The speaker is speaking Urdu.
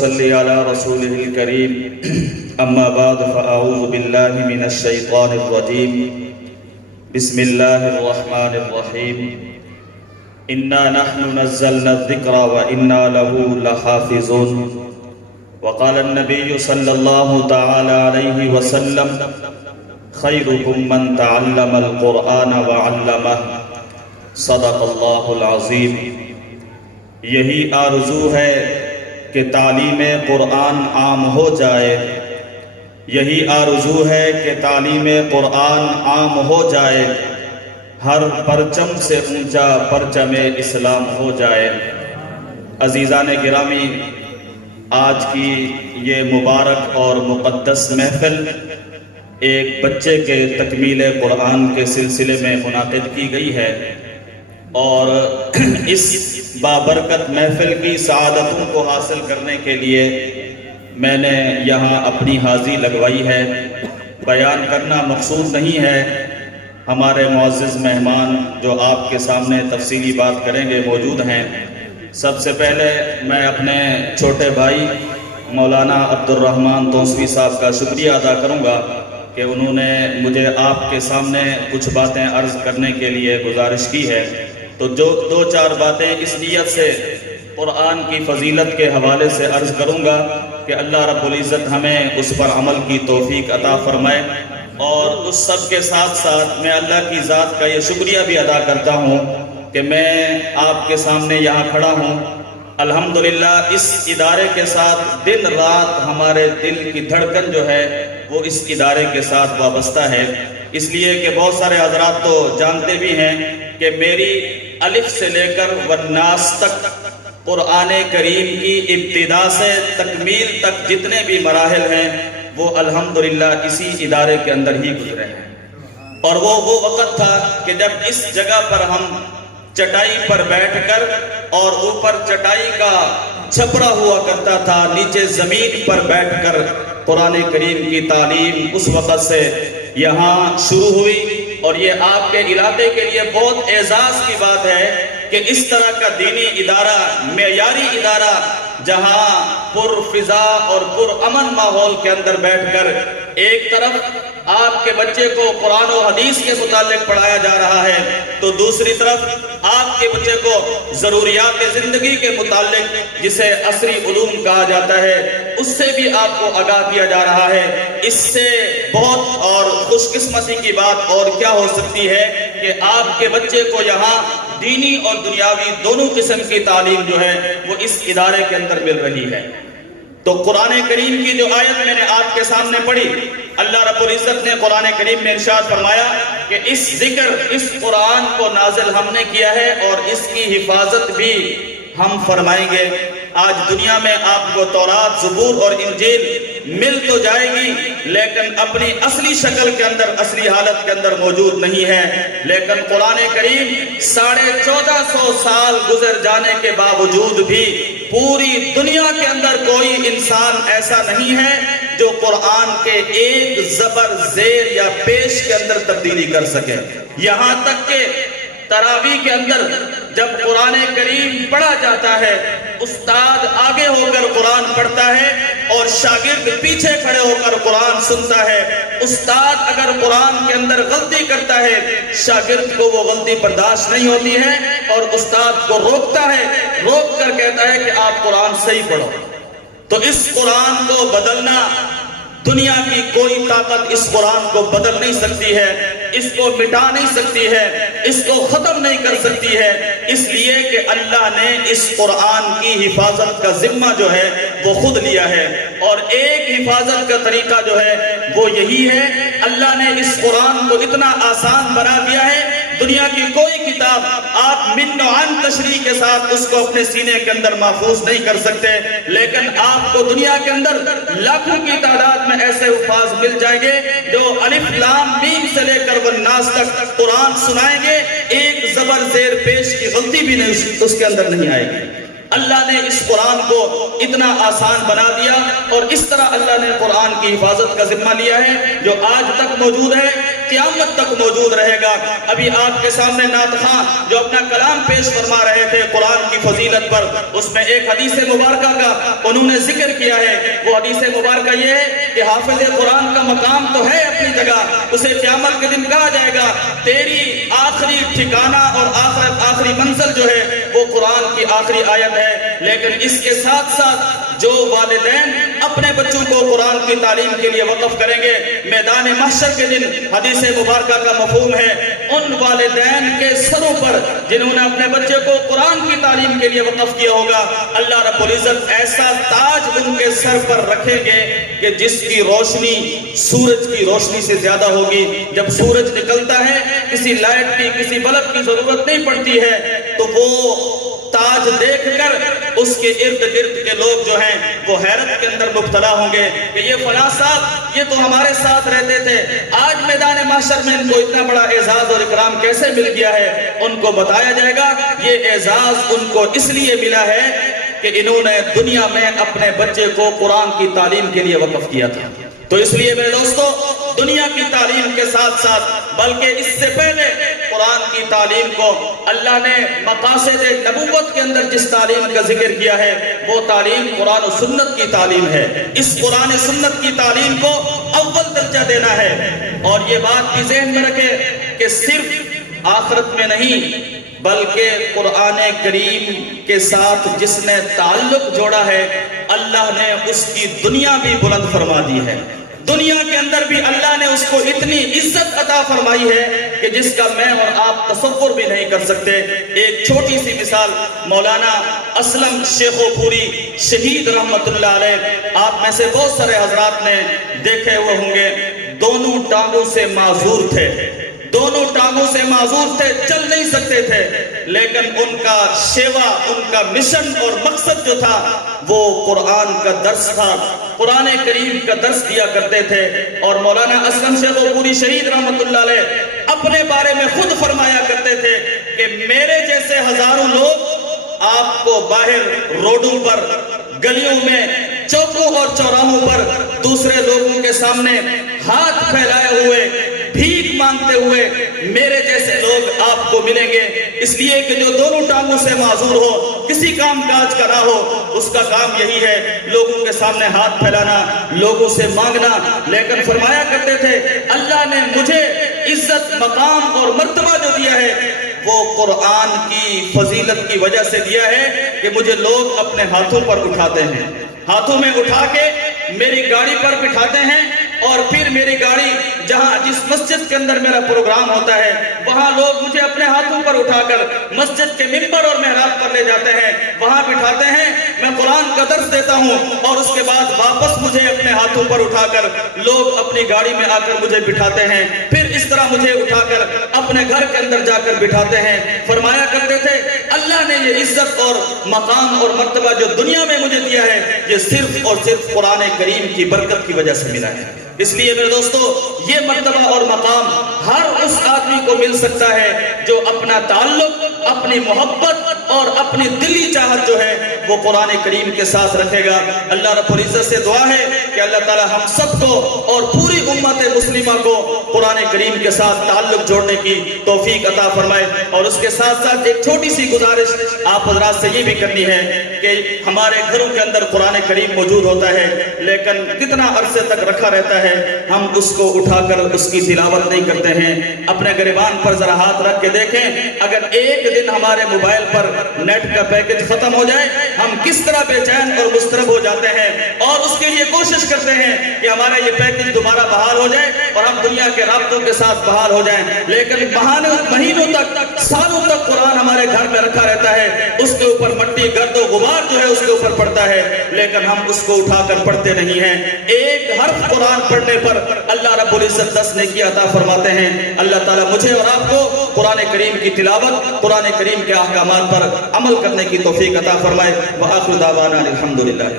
صلی علی رسولہ الکریم اما بعد فاعوذ باللہ من الشیطان الرجیم بسم اللہ الرحمن الرحیم انا نحن نزلنا الذکر وانا له لحافظون وقال النبی صلی اللہ تعالی علیہ وسلم خیرکم من تعلم القرآن وعلمہ صدق اللہ العظیم۔ یہی آرزو ہے کہ تعلیم قرآن عام ہو جائے، یہی آرزو ہے کہ تعلیم قرآن عام ہو جائے، ہر پرچم سے اونچا پرچم اسلام ہو جائے۔ عزیزان گرامی، آج کی یہ مبارک اور مقدس محفل ایک بچے کے تکمیل قرآن کے سلسلے میں منعقد کی گئی ہے، اور اس بابرکت محفل کی سعادتوں کو حاصل کرنے کے لیے میں نے یہاں اپنی حاضری لگوائی ہے۔ بیان کرنا مقصود نہیں ہے، ہمارے معزز مہمان جو آپ کے سامنے تفصیلی بات کریں گے موجود ہیں۔ سب سے پہلے میں اپنے چھوٹے بھائی مولانا عبد الرحمن توسوی صاحب کا شکریہ ادا کروں گا کہ انہوں نے مجھے آپ کے سامنے کچھ باتیں عرض کرنے کے لیے گزارش کی ہے، تو جو دو چار باتیں اس نیت سے قرآن کی فضیلت کے حوالے سے عرض کروں گا کہ اللہ رب العزت ہمیں اس پر عمل کی توفیق عطا فرمائے، اور اس سب کے ساتھ ساتھ میں اللہ کی ذات کا یہ شکریہ بھی ادا کرتا ہوں کہ میں آپ کے سامنے یہاں کھڑا ہوں۔ الحمدللہ اس ادارے کے ساتھ دن رات ہمارے دل کی دھڑکن جو ہے وہ اس ادارے کے ساتھ وابستہ ہے، اس لیے کہ بہت سارے حضرات تو جانتے بھی ہیں کہ میری الف سے لے کر والناس تک قرآن کریم کی ابتدا سے تکمیل تک جتنے بھی مراحل ہیں وہ الحمدللہ اسی ادارے کے اندر ہی گزرے ہیں۔ اور وہ وقت تھا کہ جب اس جگہ پر ہم چٹائی پر بیٹھ کر، اور اوپر چٹائی کا چھپرا ہوا کرتا تھا، نیچے زمین پر بیٹھ کر قرآن کریم کی تعلیم اس وقت سے یہاں شروع ہوئی، اور یہ آپ کے علاقے کے لیے بہت اعزاز کی بات ہے کہ اس طرح کا دینی ادارہ، معیاری ادارہ، جہاں پر فضا اور پر امن ماحول کے اندر بیٹھ کر ایک طرف آپ کے بچے کو قرآن و حدیث کے متعلق پڑھایا جا رہا ہے، تو دوسری طرف آپ کے بچے کو ضروریات زندگی کے متعلق جسے عصری علوم کہا جاتا ہے اس سے بھی آپ کو آگاہ کیا جا رہا ہے۔ اس سے بہت اور خوش قسمتی کی بات اور کیا ہو سکتی ہے کہ آپ کے بچے کو یہاں دینی اور دنیاوی دونوں قسم کی تعلیم جو ہے وہ اس ادارے کے اندر مل رہی ہے۔ تو قرآن کریم کی جو آیت میں نے آپ کے سامنے پڑھی، اللہ رب العزت نے قرآن کریم میں ارشاد فرمایا کہ اس ذکر، اس قرآن کو نازل ہم نے کیا ہے اور اس کی حفاظت بھی ہم فرمائیں گے۔ آج دنیا میں آپ کو تورات، زبور اور انجیل مل تو جائے گی لیکن اپنی اصلی شکل کے اندر، اصلی حالت کے اندر موجود نہیں ہے، لیکن قرآن کریم 1450 سال گزر جانے کے باوجود بھی پوری دنیا کے اندر کوئی انسان ایسا نہیں ہے جو قرآن کے ایک زبر، زیر یا پیش کے اندر تبدیلی کر سکے۔ یہاں تک کہ تراویح کے اندر جب قرآن کریم پڑھا جاتا ہے، استاد آگے ہو کر قرآن پڑھتا ہے اور شاگرد پیچھے کھڑے ہو کر قرآن سنتا ہے۔ استاد اگر قرآن کے اندر غلطی کرتا ہے، شاگرد کو وہ غلطی برداشت نہیں ہوتی ہے اور استاد کو روکتا ہے، روک کر کہتا ہے کہ آپ قرآن صحیح پڑھو۔ تو اس قرآن کو بدلنا، دنیا کی کوئی طاقت اس قرآن کو بدل نہیں سکتی ہے، اس کو مٹا نہیں سکتی ہے، اس کو ختم نہیں کر سکتی ہے، اس لیے کہ اللہ نے اس قرآن کی حفاظت کا ذمہ جو ہے وہ خود لیا ہے، اور ایک حفاظت کا طریقہ جو ہے وہ یہی ہے، اللہ نے اس قرآن کو اتنا آسان بنا دیا ہے، دنیا کی کوئی کتاب آپ من و عن تشریح کے ساتھ اس کو اپنے سینے کے اندر محفوظ نہیں کر سکتے، لیکن آپ کو دنیا کے اندر لاکھوں کی تعداد میں ایسے الفاظ مل جائیں گے جو الف لام میم سے لے کر والناس تک قرآن سنائیں گے، ایک زبر زیر پیش کی غلطی بھی نہیں اس کے اندر نہیں آئے گی۔ اللہ نے اس قرآن کو اتنا آسان بنا دیا، اور اس طرح اللہ نے قرآن کی حفاظت کا ذمہ لیا ہے جو آج تک موجود ہے۔ قیامت تک موجود رہے گا۔ ابھی آپ کے سامنے نعت خواں جو اپنا کلام پیش فرما رہے تھے قرآن کی فضیلت پر، اس میں ایک حدیث مبارکہ کا انہوں نے ذکر کیا ہے۔ وہ حدیث مبارکہ یہ ہے کہ حافظ قرآن کا مقام تو ہے اپنی جگہ، اسے قیامت کے دن کہا جائے گا تیری آخری ٹھکانہ اور آخری منزل جو ہے وہ قرآن کی آخری آیت ہے۔ لیکن اس کے ساتھ ساتھ جو والدین اپنے بچوں کو قرآن کی تعلیم کے لیے وقف کریں گے، میدان محشر کے دن حدیث مبارکہ کا مفہوم ہے ان والدین کے سروں پر جنہوں نے اپنے بچے کو قرآن کی تعلیم کے لیے وقف کیا ہوگا، اللہ رب العزت ایسا تاج ان کے سر پر رکھیں گے کہ جس کی روشنی سورج کی روشنی سے زیادہ ہوگی۔ جب سورج نکلتا ہے کسی لائٹ کی کسی بلب کی ضرورت نہیں پڑتی ہے، تو وہ تاج دیکھ کر اس کے ارد گرد کے لوگ جو ہیں وہ حیرت کے اندر مبتلا ہوں گے کہ یہ فلاں صاحب یہ تو ہمارے ساتھ رہتے تھے، آج میدان محشر میں ان کو اتنا بڑا اعزاز اور اکرام کیسے مل گیا ہے؟ ان کو بتایا جائے گا یہ اعزاز ان کو اس لیے ملا ہے کہ انہوں نے دنیا میں اپنے بچے کو قرآن کی تعلیم کے لیے وقف کیا تھا۔ تو اس لیے میرے دوستو، دنیا کی تعلیم کے ساتھ ساتھ بلکہ اس سے پہلے قرآن کی تعلیم کو اللہ نے مقاصد نبوت کے اندر جس تعلیم کا ذکر کیا ہے وہ تعلیم قرآن و سنت کی تعلیم ہے۔ اس قرآن سنت کی تعلیم کو اول درجہ دینا ہے، اور یہ بات بھی ذہن میں رکھے کہ صرف آخرت میں نہیں بلکہ قرآن کریم کے ساتھ جس نے تعلق جوڑا ہے اللہ نے اس کی دنیا بھی بلند فرما دی ہے۔ دنیا کے اندر بھی اللہ نے اس کو اتنی عزت عطا فرمائی ہے کہ جس کا میں اور آپ تصور بھی نہیں کر سکتے۔ ایک چھوٹی سی مثال، مولانا اسلم شیخو پوری شہید رحمت اللہ علیہ، آپ میں سے بہت سارے حضرات نے دیکھے ہوئے ہوں گے، دونوں ٹانگوں سے معذور تھے، دونوں ٹانگوں سے معذور تھے، چل نہیں سکتے تھے، لیکن ان کا شیوا، ان کا مشن اور مقصد جو تھا وہ قرآن کا درس تھا، قرآن کریم کا درس دیا کرتے تھے۔ اور مولانا اسلم شیخ پوری شہید رحمت اللہ علیہ اپنے بارے میں خود فرمایا کرتے تھے کہ میرے جیسے ہزاروں لوگ آپ کو باہر روڈوں پر، گلیوں میں، چوکوں اور چوراہوں پر دوسرے لوگوں کے سامنے ہاتھ پھیلائے ہوئے بھیک مانگتے ہوئے میرے جیسے لوگ آپ کو ملیں گے، اس لیے کہ جو دونوں ٹانگوں سے معذور ہو، کسی کام کاج کا نہ ہو، اس کا کام یہی ہے لوگوں کے سامنے ہاتھ پھیلانا، لوگوں سے مانگنا۔ لیکن فرمایا کرتے تھے اللہ نے مجھے عزت، مقام اور مرتبہ جو دیا ہے وہ قرآن کی فضیلت کی وجہ سے دیا ہے کہ مجھے لوگ اپنے ہاتھوں پر اٹھاتے ہیں، ہاتھوں میں اٹھا کے میری گاڑی پر بٹھاتے ہیں، اور پھر میری گاڑی جہاں جس مسجد کے اندر میرا پروگرام ہوتا ہے وہاں لوگ مجھے اپنے ہاتھوں پر اٹھا کر مسجد کے ممبر اور محراب پر لے جاتے ہیں، وہاں بٹھاتے ہیں، میں قرآن کا درس دیتا ہوں، اور اس کے بعد واپس مجھے اپنے ہاتھوں پر اٹھا کر لوگ اپنی گاڑی میں آ کر مجھے بٹھاتے ہیں، پھر اس طرح مجھے اٹھا کر اپنے گھر کے اندر جا کر بٹھاتے ہیں۔ فرمایا کرتے تھے اللہ نے یہ عزت اور مقام اور مرتبہ جو دنیا میں مجھے دیا ہے یہ صرف اور صرف قرآن کریم کی برکت کی وجہ سے ملا ہے۔ اس لیے میرے دوستو، یہ مرتبہ اور مقام ہر اس آدمی کو مل سکتا ہے جو اپنا تعلق، اپنی محبت اور اپنی دلی چاہت جو ہے وہ قرآن کریم کے ساتھ رکھے گا۔ اللہ رب العزت سے دعا ہے کہ اللہ تعالی ہم سب کو اور پوری امت مسلمہ کو قرآن کریم کے ساتھ تعلق جوڑنے کی توفیق عطا فرمائے۔ اور اس کے ساتھ ساتھ ایک چھوٹی سی گزارش آپ حضرات سے یہ بھی کرنی ہے کہ ہمارے گھروں کے اندر قرآن کریم موجود ہوتا ہے، لیکن کتنا عرصے تک رکھا رہتا ہے، ہم اس کو اٹھا کر اس کی تلاوت نہیں کرتے ہیں۔ اپنے گریبان پر ذرا ہاتھ رکھ کے دیکھیں، اگر ایک دن ہمارے موبائل پر نیٹ کا پیکج ختم ہو جائے ہم کس طرح بے چین اور مضطرب ہو جاتے ہیں، اور اس کے لیے کوشش کرتے ہیں کہ ہمارا یہ پیکج دوبارہ بحال ہو جائے اور ہم دنیا کے رابطوں کے ساتھ بحال ہو جائیں۔ لیکن مہینوں تک، سالوں تک قرآن ہمارے گھر میں رکھا رہتا ہے، اس کے اوپر مٹی، گرد و غبار جو ہے اس کے اوپر پڑتا ہے، لیکن ہم اس کو اٹھا کر پڑھتے نہیں ہیں۔ ایک حرف قرآن پڑھنے پر اللہ رب العزت 10 نیکی عطا فرماتے ہیں۔ اللہ تعالیٰ مجھے اور آپ کو قرآن کریم کی تلاوت، قرآن کریم کے احکامات پر عمل کرنے کی توفیق عطا فرمائے۔ وآخر دعوانا الحمدللہ۔